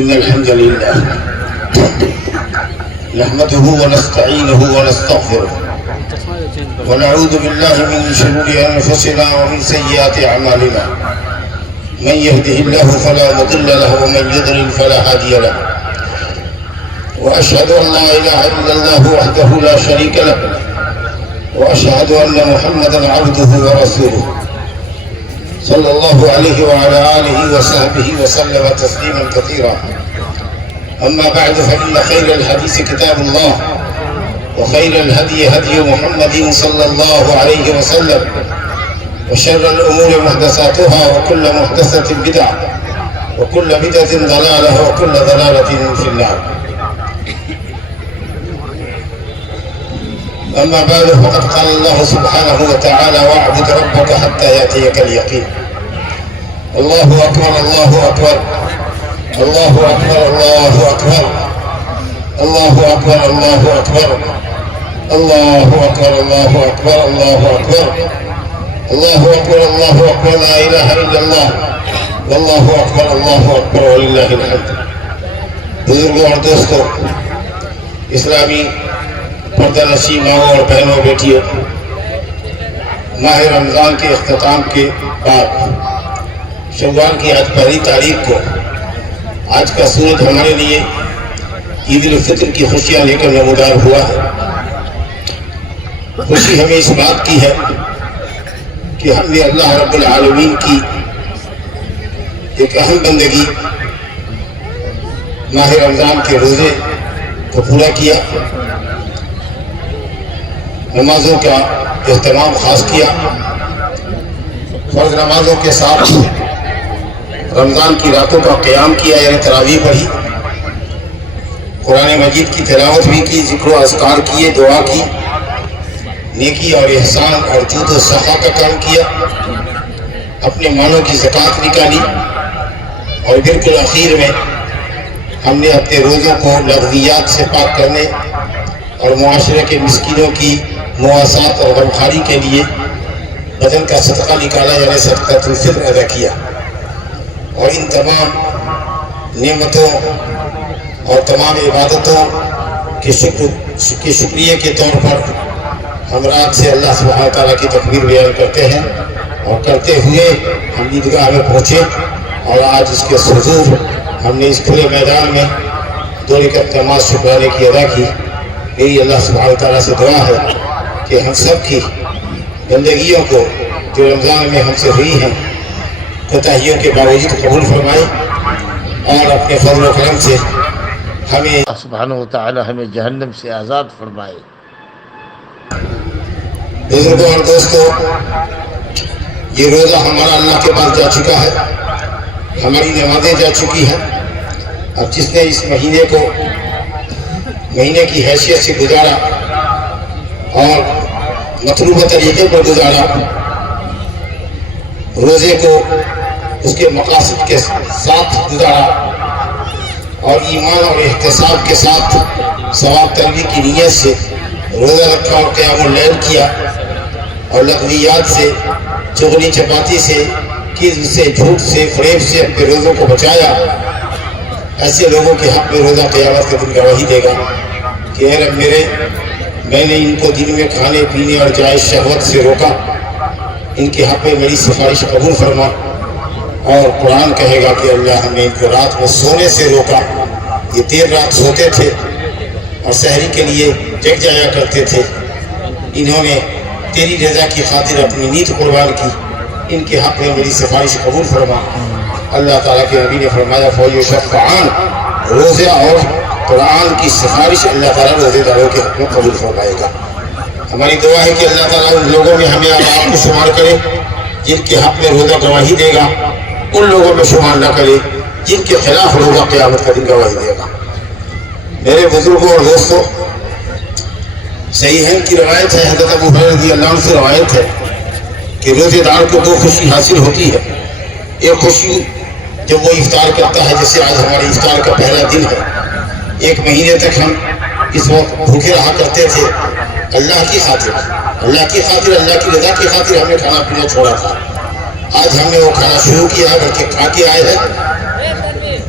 إن الحمد لله نحمده ونستعينه ونستغفره ونعوذ بالله من شرور أنفسنا ومن سيئات أعمالنا. من يهده الله فلا مضل له ومن يضلل فلا هادي له. وأشهد أن لا إله إلا الله وحده لا شريك له وأشهد أن محمدا عبده ورسوله صلى الله عليه وعلى آله وصحبه وسلم تسليما كثيرا. أما بعد فإن خير الحديث كتاب الله وخير الهدي هدي محمد صلى الله عليه وسلم وشر الأمور محدثاتها وكل محدثة بدعة وكل بدعة ضلالة وكل ضلالة في النار. أما بعد فقد قال الله سبحانه وتعالى واعبد ربك حتى يأتيك اليقين. الله أكبر الله أكبر الله أكبر الله أكبر الله أكبر الله أكبر الله أكبر الله أكبر الله أكبر الله أكبر الله أكبر لا إله إلا الله والله أكبر الله أكبر ولله الحمد. بزرگوں اور دوستوں، اسلامی پردہ نشین ماؤں اور بہنوں بیٹیوں، ماہ رمضان کے اختتام کے بعد شوال کی آج پہلی تاریخ کو آج کا سورج ہمارے لیے عید الفطر کی خوشیاں لے کر نمودار ہوا ہے. خوشی ہمیں اس بات کی ہے کہ ہم نے اللہ رب العالمین کی ایک اہم بندگی ماہ رمضان کے روزے کو پورا کیا، نمازوں کا اہتمام خاص کیا، فرض نمازوں کے ساتھ رمضان کی راتوں کا قیام کیا یعنی تراویح پڑھی، قرآن مجید کی تلاوت بھی کی، ذکر و اذکار کیے، دعا کی، نیکی اور احسان اور جود و سخا کا کام کیا، اپنے مالوں کی زکوٰۃ نکالی، اور بالکل اخیر میں ہم نے اپنے روزوں کو لغویات سے پاک کرنے اور معاشرے کے مسکینوں کی مواسات اور غمخواری کے لیے بدن کا صدقہ نکالا یعنی صدقۃ الفطر ادا کیا. اور ان تمام نعمتوں اور تمام عبادتوں کے شکریہ کے طور پر ہم رات سے اللہ سبحانہ تعالیٰ کی تکبیر بیان کرتے ہیں، اور کرتے ہوئے ہم عیدگاہ میں پہنچے اور آج اس کے حضور ہم نے اس کھلے میدان میں دو رکعت نماز شکرانے کی ادا کی. یہی اللہ سبحانہ تعالیٰ سے دعا ہے کہ ہم سب کی بندگیوں کو جو رمضان میں ہم سے ہوئی ہیں کوتاہیوں کے باوجود قبول فرمائے، اور اپنے فضل و کرم سے ہمیں سبحانہ وتعالی ہمیں جہنم سے آزاد فرمائے. بزرگوں اور دوستوں، یہ روزہ ہمارا اللہ کے پاس جا چکا ہے، ہماری نمازیں جا چکی ہیں. اب جس نے اس مہینے کو مہینے کی حیثیت سے گزارا اور مطلوبہ طریقے پر گزارا، روزے کو اس کے مقاصد کے ساتھ گزارا اور ایمان اور احتساب کے ساتھ ثواب طلبی کی نیت سے روزہ رکھا اور قیام اللیل کیا، اور لغویات سے، چغلی چپاتی سے، کذب سے، جھوٹ سے، فریب سے اپنے روزوں کو بچایا، ایسے لوگوں کے حق میں روزہ قیامت کے دن گواہی دے گا کہ اے رب میرے، میں نے ان کو دن میں کھانے پینے اور جائز شہوت سے روکا، ان کے حق میں میری سفارش قبول فرما. اور قرآن کہے گا کہ اللہ ہم نے ان کو رات میں سونے سے روکا، یہ دیر رات سوتے تھے اور سحری کے لیے جگ جایا کرتے تھے، انہوں نے تیری رضا کی خاطر اپنی نیند قربان کی، ان کے حق میں میری سفارش قبول فرما. اللہ تعالیٰ کے نبی نے فرمایا فَيُشَفَّعَانِ، روزہ اور قرآن کی سفارش اللہ تعالیٰ روزے داروں کے حق میں قبول فرمائے گا. ہماری دعا ہے کہ اللہ تعالیٰ ان لوگوں میں ہمیں اور آپ کو شمار کرے جن کے حق میں روزہ گواہی دے گا، ان لوگوں میں شمار نہ کرے جن کے خلاف روزہ قیامت کا دن گواہی دے گا. میرے بزرگوں اور دوستوں، صحیحین کی روایت ہے، حضرت ابو ہریرہ رضی اللہ عنہ سے روایت ہے کہ روزے دار کو دو خوشی حاصل ہوتی ہے. ایک خوشی جب وہ افطار کرتا ہے، جیسے آج ہمارے افطار کا پہلا دن ہے. ایک مہینے تک ہم اس وقت بھوکے رہا کرتے تھے، اللہ کی خاطر، اللہ کی رضا کی خاطر ہم نے کھانا پینا چھوڑا تھا. آج ہم نے وہ کھانا شروع کیا ہے، بلکہ کھا کے آئے ہیں.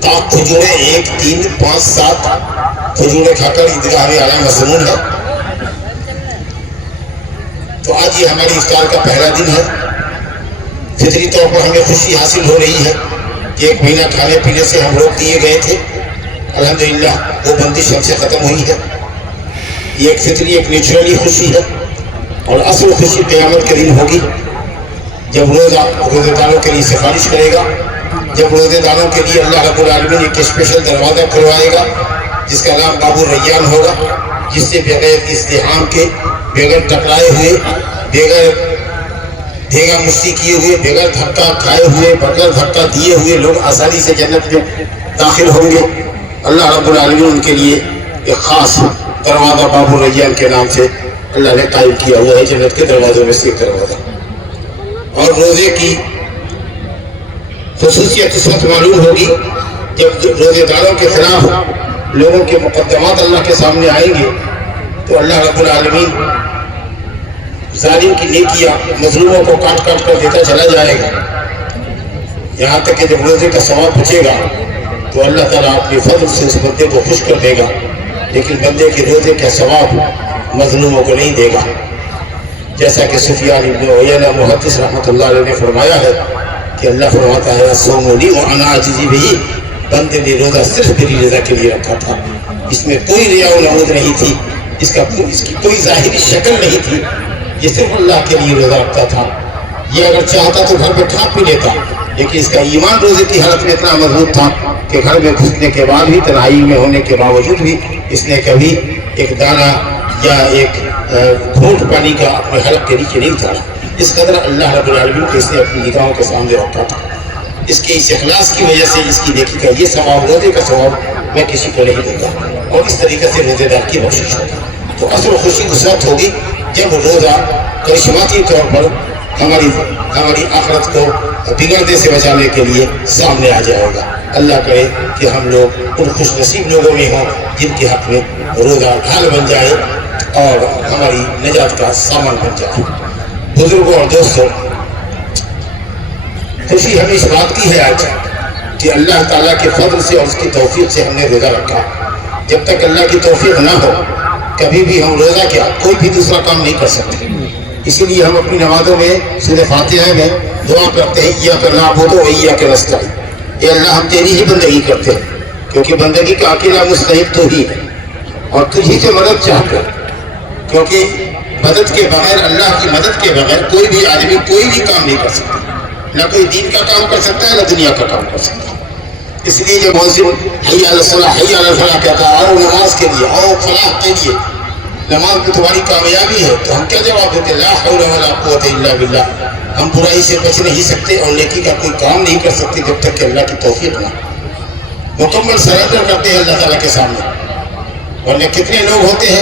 تاک کھجوریں 1 3 5 7 کھجوریں کھا کر عیدگاہ میں آنا مضمون ہے. تو آج یہ ہماری افطار کا پہلا دن ہے. فطری طور پر ہمیں خوشی حاصل ہو رہی ہے کہ 1 مہینہ کھانے پینے سے ہم روک دیے گئے تھے. الحمدللہ وہ بندش ہم سے ختم ہوئی ہے. یہ ایک فطری ایک نیچرلی خوشی ہے. اور اصل خوشی قیامت کے دن ہوگی جب روزہ داروں کے لیے سفارش کرے گا. جب روزے داروں کے لیے اللہ رب العالمین ایک اسپیشل دروازہ کھلوائے گا جس کا نام باب الریان ہوگا, جس سے بغیر ازدحام کے, بغیر ٹکرائے ہوئے, بغیر دھیگا مشتی کیے ہوئے, بغیر دھکا کھائے ہوئے, بغیر دھکا دیے ہوئے لوگ آسانی سے جنت میں داخل ہوں گے. اللہ رب العالمین ان کے لیے ایک خاص دروازہ باب الریان کے نام سے اللہ نے قائم کیا ہوا ہے, جنت کے دروازوں میں سے ایک دروازہ. اور روزے کی خصوصیت اس وقت معلوم ہوگی جب روزے داروں کے خلاف لوگوں کے مقدمات اللہ کے سامنے آئیں گے تو اللہ رب العالمین ظالم کی نیکیاں مظلوموں کو کاٹ کاٹ کر دیتا چلا جائے گا, یہاں تک کہ جب روزے کا ثواب بچے گا تو اللہ تعالیٰ اپنے فضل سے اس بندے کو خوش کر دے گا, لیکن بندے کے روزے کا ثواب مظلوموں کو نہیں دے گا. جیسا کہ سفیان ابن عیینہ محدث رحمۃ اللہ علیہ نے فرمایا ہے کہ اللہ فرماتا ہے الصوم لی وانا اجزی بہ, بندے نے روزہ صرف میری رضا کے لیے رکھا تھا. اس میں کوئی ریا و نمود نہیں تھی, اس کی کوئی ظاہری شکل نہیں تھی, یہ صرف اللہ کے لیے روزہ رکھتا تھا. یہ اگر چاہتا تو گھر میں کھا پی لیتا, لیکن اس کا ایمان روزے کی حالت میں اتنا مضبوط تھا کہ گھر میں گھسنے کے بعد بھی, تنہائی میں ہونے کے باوجود بھی اس نے کبھی ایک دانہ یا ایک گھونٹ پانی کا اپنے حلق کے نیچے نہیں اتارا. اس قدر اللہ رب العالمین کو اس نے اپنی نگاہوں کے سامنے رکھا تھا. اس کے اس اخلاص کی وجہ سے اس کی نیکی کا یہ ثواب, روزے کا ثواب میں کسی کو نہیں دوں گا, اور اس طریقے سے روزے دار کی بخشش ہوگی. تو اصل خوشی اس وقت ہوگی جب روزہ کرشماتی طور پر ہماری آخرت کو بگڑنے سے بچانے کے لیے سامنے آ جائے گا. اللہ کرے کہ ہم لوگ ان خوش نصیب لوگوں میں ہوں جن کے حق میں روزہ ڈھال بن جائے اور ہماری نجات کا سامان بن جائے. بزرگوں اور دوستوں, خوشی ہمیں اس بات کی ہے آج کہ اللہ تعالیٰ کے فضل سے اور اس کی توفیق سے ہم نے روزہ رکھا. جب تک اللہ کی توفیق نہ ہو کبھی بھی ہم روزہ کیا کوئی بھی دوسرا کام نہیں کر سکتے. اسی لیے ہم اپنی نمازوں میں سورہ فاتحہ میں دعا کرتے ہیں ایاک نعبد و ایاک نستعین, اے اللہ ہم تیری ہی بندگی کرتے ہیں کیونکہ بندگی کا اکیلا مستحق تو ہی ہے, اور تجھی سے مدد چاہتے ہیں کیونکہ مدد کے بغیر, اللہ کی مدد کے بغیر کوئی بھی آدمی کوئی بھی کام نہیں کر سکتا. نہ کوئی دین کا کام کر سکتا ہے نہ دنیا کا کام کر سکتا ہے. اس لیے جب مؤذن حی علی الصلاۃ حی علی الفلاح کہتا ہے آؤ نماز کے لیے, آؤ فلاح کے لیے, نماز میں تمہاری کامیابی ہے, تو ہم کیا جواب دیتے؟ لا حول ولا قوت الا باللہ. ہم برائی سے بچ نہیں سکتے اور نیکی کا کوئی کام نہیں کر سکتے جب تک کہ اللہ کی توفیق نہ. مکمل سرنڈر کرتے ہیں اللہ تعالیٰ کے سامنے. ورنہ کتنے لوگ ہوتے ہیں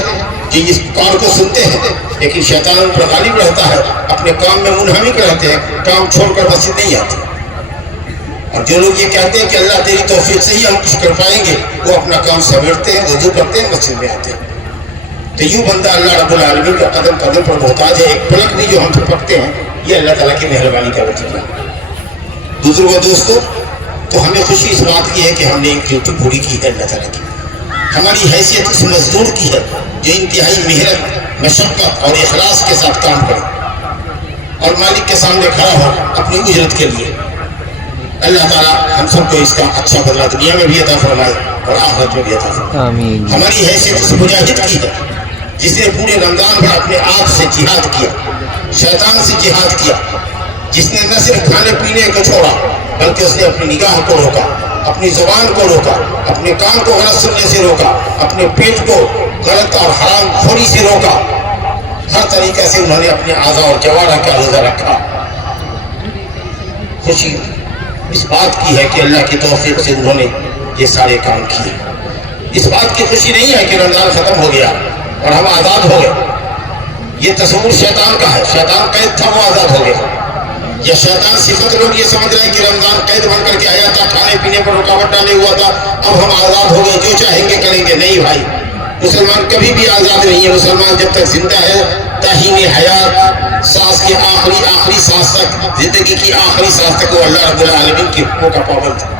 جو اس کام کو سنتے ہیں لیکن شیطان ان پر غالب رہتا ہے, اپنے کام میں منہمک رہتے ہیں, کام چھوڑ کر مسجد نہیں آتے. اور جو لوگ یہ کہتے ہیں کہ اللہ تیری توفیق سے ہی ہم کچھ کر پائیں گے, وہ اپنا کام سمیٹتے ہیں, وضو کرتے ہیں, مسجد میں آتے ہیں. تو یوں بندہ اللہ رب العالمین کا قدم قدم پر محتاج ہے. ایک پلک بھی جو ہم سے پکتے ہیں یہ اللہ تعالیٰ کی مہربانی کا وجہ ہے. بزرگوں دوستوں, تو ہمیں خوشی اس بات کی ہے کہ ہم نے ایک ڈیوٹی پوری کی ہے اللہ تعالیٰ کی. ہماری حیثیت اس مزدور کی ہے جو انتہائی محنت, مشقت اور اخلاص کے ساتھ کام کرے اور مالک کے سامنے کھڑا ہو اپنی اجرت کے لیے. اللہ تعالیٰ ہم سب کو اس کا اچھا بدلہ دنیا میں بھی عطا فرمائے اور آخرت میں بھی عطا فرمائے. ہماری حیثیت اس مجاہد کی ہے جس نے پورے رمضان بھر اپنے آپ سے جہاد کیا, شیطان سے جہاد کیا, جس نے نہ صرف کھانے پینے کو چھوڑا بلکہ اس نے اپنی نگاہ کو روکا, اپنی زبان کو روکا, اپنے کان کو غلط سننے سے روکا, اپنے پیٹ کو غلط اور حرام خوری سے روکا. ہر طریقے سے انہوں نے اپنے اعضاء اور جوارح کا روزہ رکھا. خوشی اس بات کی ہے کہ اللہ کی توفیق سے انہوں نے یہ سارے کام کیے. اس بات کی خوشی نہیں ہے کہ رمضان ختم ہو گیا اور ہم آزاد ہو گئے. یہ تصور شیطان کا ہے, شیطان قید تھا وہ آزاد ہو گیا. یا شیطان صفت لوگ یہ سمجھ رہے ہیں کہ رمضان قید بن کر کے آیا تھا, کھانے پینے پر رکاوٹ ڈالے ہوا تھا, اب ہم آزاد ہو گئے, جو چاہیں گے کریں گے. نہیں بھائی, مسلمان کبھی بھی آزاد نہیں ہے. مسلمان جب تک زندہ ہے تاہین حیات, سانس کے آخری سانس تک, زندگی کی آخری سانس تک وہ اللہ رب العالمین کے حکموں کا پابند ہے.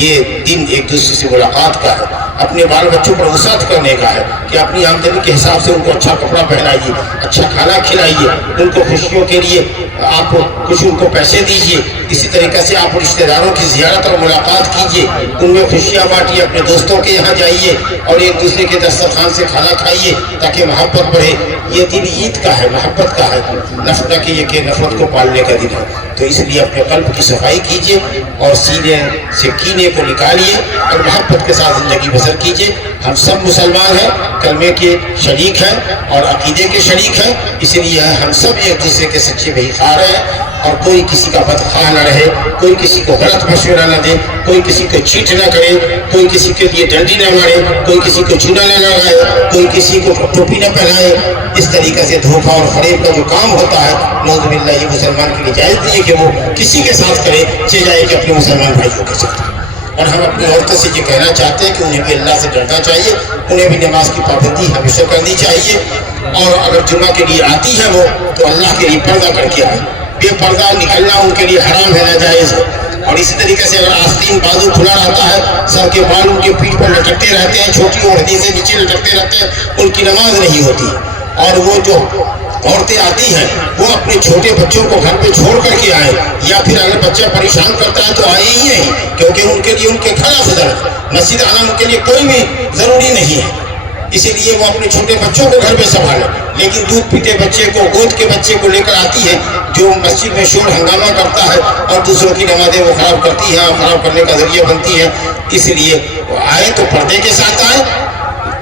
یہ دن ایک دوسرے سے ملاقات کا ہے، اپنے بال بچوں پر وسعت کرنے کا ہے کہ اپنی آمدنی کے حساب سے ان کو اچھا کپڑا پہنائیے، اچھا کھانا کھلائیے، ان کو خوشیوں کے لیے آپ کچھ ان کو پیسے دیجیے، اسی طریقے سے آپ رشتہ داروں کی زیارت اور ملاقات کیجیے، ان میں خوشیاں بانٹیے، اپنے دوستوں کے یہاں جائیے اور ایک دوسرے کے دسترخوان سے کھانا کھائیے تاکہ محبت بڑھے۔ یہ دن عید کا ہے، محبت کا ہے، نفرت نہ کہ یہ نفرت کو پالنے کا دن ہے۔ تو اس لیے اپنے قلب کی صفائی کیجیے اور سینے سے کینے کو نکالیے اور محبت کے ساتھ زندگی بسر کیجیے۔ ہم سب مسلمان ہیں، کلمے کے شریک ہیں اور عقیدے کے شریک ہیں، اس لیے ہم سب ایک دوسرے کے سچے بھائی خار ہیں، اور کوئی کسی کا بدخواہ نہ رہے، کوئی کسی کو غلط مشورہ نہ دے، کوئی کسی کو چیٹ نہ کرے، کوئی کسی کے لیے ڈنڈی نہ مارے، کوئی کسی کو چونا نہ لگائے، کوئی کسی کو ٹوپی نہ پہنائے۔ اس طریقے سے دھوکہ اور فریب کا جو کام ہوتا ہے، نعوذ باللہ، یہ مسلمان کے لیے جائز نہیں ہے کہ وہ کسی کے ساتھ کرے، چاہے کہ اپنے مسلمان بھائیوں کے ساتھ۔ اور ہم اپنی عورتوں سے یہ کہنا چاہتے ہیں کہ انہیں بھی اللہ سے ڈرنا چاہیے، انہیں بھی نماز کی پابندی ہمیشہ کرنی چاہیے، اور اگر جمعہ کے لیے آتی ہے وہ تو اللہ کے لیے پردہ کر کے آئے۔ بے پردہ نکلنا ان کے لیے حرام ہے، ناجائز ہے۔ اور اسی طریقے سے اگر آستین بازو کھلا رہتا ہے، سر کے بال ان کے پیٹھ پر لٹکتے رہتے ہیں، چھوٹی اوڑھنی سے نیچے لٹکتے رہتے ہیں، ان کی نماز نہیں ہوتی۔ اور وہ جو عورتیں آتی ہیں وہ اپنے چھوٹے بچوں کو گھر پہ چھوڑ کر کے آئے، یا پھر اگر بچہ پریشان کرتا ہے تو آئے ہی نہیں، کیونکہ ان کے لیے ان کے کھلا فضل ہے، مسجد آنا ان کے لیے کوئی بھی ضروری نہیں ہے، اسی لیے وہ اپنے چھوٹے بچوں کو گھر پہ سنبھالے۔ لیکن دودھ پیتے بچے کو، گود کے بچے کو لے کر آتی ہے جو مسجد میں شور ہنگامہ کرتا ہے اور دوسروں کی نمازیں وہ خراب کرتی ہے اور خراب کرنے کا ذریعہ بنتی ہے، اس لیے وہ آئے تو پردے کے ساتھ آئے،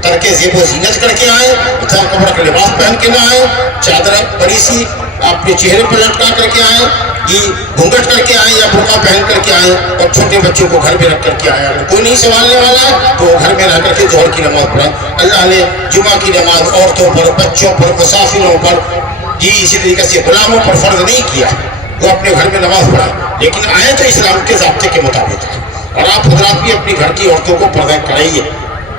ترک زیب و زینت کر کے آئے، اچھا کپڑا کا لباس پہن کے نہ آئے، چادر بڑی سی اپنے چہرے پر لٹکا کر کے آئے، یہ گھونگھٹ کر کے آئے یا برقع پہن کر کے آئے، اور چھوٹے بچوں کو گھر میں رکھ کر کے آئے۔ اگر کوئی نہیں سنبھالنے والا ہے تو وہ گھر میں رہ کر کے ظہر کی نماز پڑھائے۔ اللہ نے جمعہ کی نماز عورتوں پر، بچوں پر، مسافروں پر، جی اسی طریقے سے غلاموں پر فرض نہیں کیا، وہ اپنے گھر میں نماز پڑھائے، لیکن آئے تو اسلام کے ضابطے کے مطابق۔ اور آپ حضرات بھی اپنی گھر کی عورتوں کو پردہ کرائیے،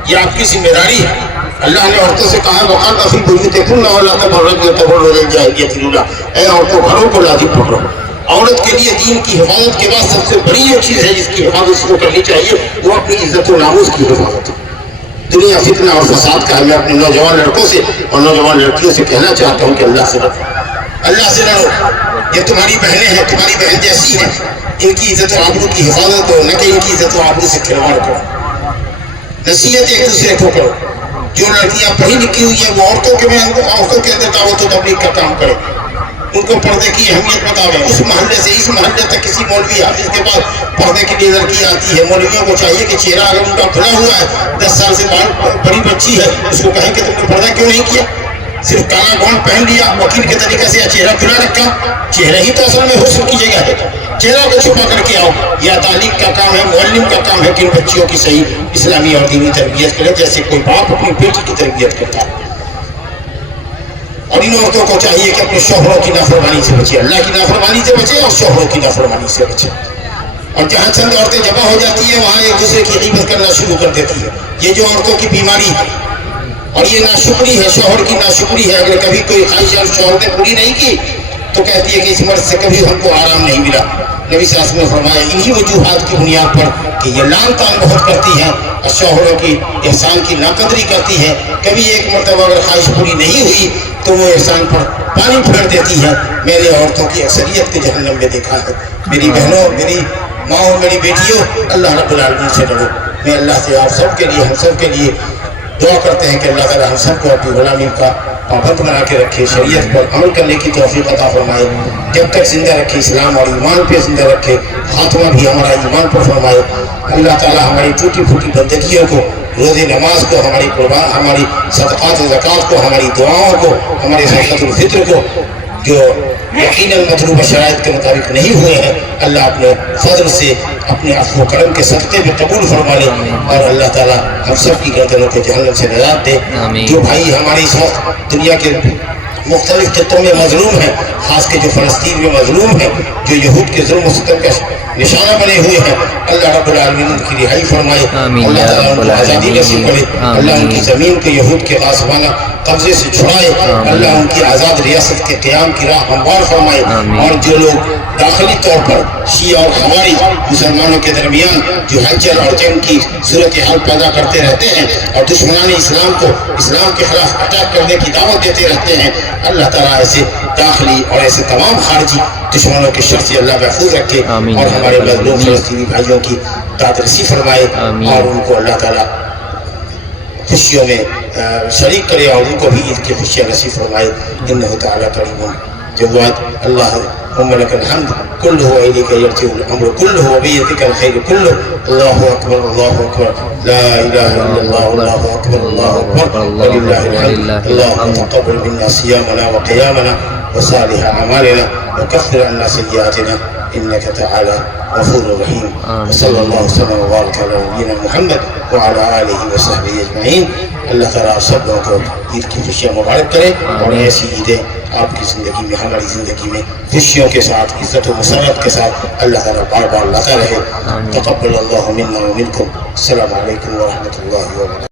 یہ آپ کی ذمہ داری ہے۔ اللہ نے عورتوں سے کہا وقالنا فی بیوتکن ولا تبرجن تبرج الجاہلیۃ الاولیٰ، اے عورتوں گھروں کو لازم پکڑو۔ عورت کے لیے دین کی حفاظت کے بعد سب سے بڑی جو چیز ہے جس کی حفاظت اس کو کرنی چاہیے وہ اپنی عزت و ناموس کی حفاظت ہے۔ دنیا فتنہ اور فساد کا ہے۔ میں اپنے نوجوان لڑکوں سے اور نوجوان لڑکیوں سے کہنا چاہتا ہوں کہ اللہ سے ڈرو، اللہ سے ڈرو، یہ تمہاری بہنیں ہیں، تمہاری بہن جیسی ہیں، ان کی عزت و آبرو کی حفاظت کرو، نہ کہ ان کی عزت و آبرو سے کھلواڑ کرو۔ نصیحت ایک دوسرے کو کرو۔ جو لڑکیاں پڑھی لکھی ہوئی ہیں وہ عورتوں کے اندر دعوت و تبلیغ کا کام کرے، ان کو پردے کی اہمیت بتاویں۔ اس محلے سے اس محلے تک کسی مولوی حافظ کے پاس پردے کے لیے لڑکی آتی ہے، مولویوں کو چاہیے کہ چہرہ اگر ان کا کھلا ہوا ہے، 10 سال سے بڑی بچی ہے، اس کو کہیں کہ تم نے پردہ کیوں نہیں کیا، صرف کالا گون پہن لیا وکیل کے طریقے سے، یا چہرہ کھلا رکھا۔ چہرہ ہی تو اصل میں حسن کی جگہ ہے، چہرہ کو چھپا کر کے آؤ۔ یا تعلیم کا کام ہے، معلم کا کام ہے کہ ان بچیوں کی صحیح اسلامی اور دینی تربیت کرے، جیسے کوئی باپ اپنی بیٹی کی تربیت کرتا ہے۔ اور ان عورتوں کو چاہیے کہ اپنے شوہروں کی نافرمانی سے بچے، اللہ کی نافرمانی سے بچے اور شوہروں کی نافرمانی سے بچے۔ اور جہاں چند عورتیں جمع ہو جاتی ہیں وہاں ایک دوسرے کی غیبت کرنا شروع کر دیتی ہے۔ یہ جو عورتوں کی بیماری ہے اور یہ ناشکری ہے، شوہر کی ناشکری ہے۔ اگر کبھی کوئی خواہش شوہر نے پوری نہیں کی تو کہتی ہے کہ اس مرد سے کبھی ہم کو آرام نہیں ملا۔ نبی صلی اللہ علیہ وسلم نے فرمایا انہی وجوہات کی بنیاد پر کہ یہ لان تان بہت کرتی ہے اور شوہروں کی احسان کی ناقدری کرتی ہے، کبھی ایک مرتبہ اگر خواہش پوری نہیں ہوئی تو وہ احسان پر پانی پھیر دیتی ہے۔ میں نے عورتوں کی اکثریت کے جہنم میں دیکھا ہے۔ میری بہنوں، میری ماں، میری بیٹیوں، اللہ رب العالمین سے ڈرو۔ میں اللہ سے آپ سب کے لیے، ہم سب کے لیے دعا کرتے ہیں کہ اللہ تعالیٰ ہم سب کو اپنی غلامی کا پابند بنا کے رکھے، شریعت پر عمل کرنے کی توفیق عطا فرمائے، جب تک زندہ رکھے اسلام اور ایمان پہ زندہ رکھے، خاتمہ بھی ہمارا ایمان پر فرمائے۔ اللہ تعالیٰ ہماری ٹوٹی پھوٹی بندگیوں کو، روزے نماز کو، ہماری قربان، ہماری صدقات و زکوٰۃ کو، ہماری دعاؤں کو، ہمارے صدقۃ الفطر کو جو یقیناً مطلوبہ شرائط کے مطابق نہیں ہوئے ہیں، اللہ اپنے فضل سے، اپنے عفو و کرم کے صدقے میں قبول فرما لے، اور اللہ تعالیٰ ہم سب کی گردنوں کو جہنم سے نجات دے۔ جو بھائی ہمارے اس وقت دنیا کے مختلف خطوں میں مظلوم ہیں، خاص کے جو فلسطین میں مظلوم ہیں، جو یہود کے ظلم و ستم کا نشانہ بنے ہوئے ہیں، اللہ رب العالمین ان کی رہائی فرمائے، اللہ تعالیٰ ان کو آزادی نصیب کرے، اللہ ان کی زمین کو یہود کے غاصبانہ قبضے سے چھڑائے، اللہ ان کی آزاد ریاست کے قیام کی راہ ہموار فرمائے، اور جو لوگ داخلی طور پر شیعہ اور خوارج مسلمانوں کے درمیان جو ہلچل اور جنگ کی صورتحال پیدا کرتے رہتے ہیں اور دشمنان اسلام کو اسلام کے خلاف اٹیک کرنے کی دعوت دیتے رہتے ہیں، اللہ تعالیٰ ایسے داخلی اور ایسے تمام خارجی دشمنوں کے شر سے اللہ محفوظ رکھے، اور ہمارے مظلوم فلسطینی بھائیوں کی دادرسی فرمائے، اور ان کو اللہ تعالیٰ خوشیوں میں شریک کرے، اور ان کو بھی عید کی خوشیاں نصیب فرمائے، انہ تعالیٰ کریم جواد۔ اللہم لک الحمد کلہ وإلیک یرجع الامر کلہ وبیدک الخیر کلہ، اللہ اکبر اللہ اکبر، لا الہ الا اللہ، اللہ اکبر اللہ اکبر، وللہ الحمد۔ اللہم تقبل منا صیامنا وقیامنا وصالح اعمالنا وکفر عنا سیئاتنا انك تعالى غفور رحیم، وصلی اللہ وسلم وبارک علی نبینا محمد وعلی آلہ وصحبہ اجمعین۔ اللہ تعالیٰ آپ سب لوگوں کو عید کی خوشیاں مبارک کرے، اور ایسی عیدیں آپ کی زندگی میں، ہماری زندگی میں خوشیوں کے ساتھ، عزت و مسرت کے ساتھ اللہ تعالیٰ بار بار لاتا رہے۔ تقبل اللہ منا ومنکم، السلام علیکم ورحمۃ اللہ وبرکاتہ۔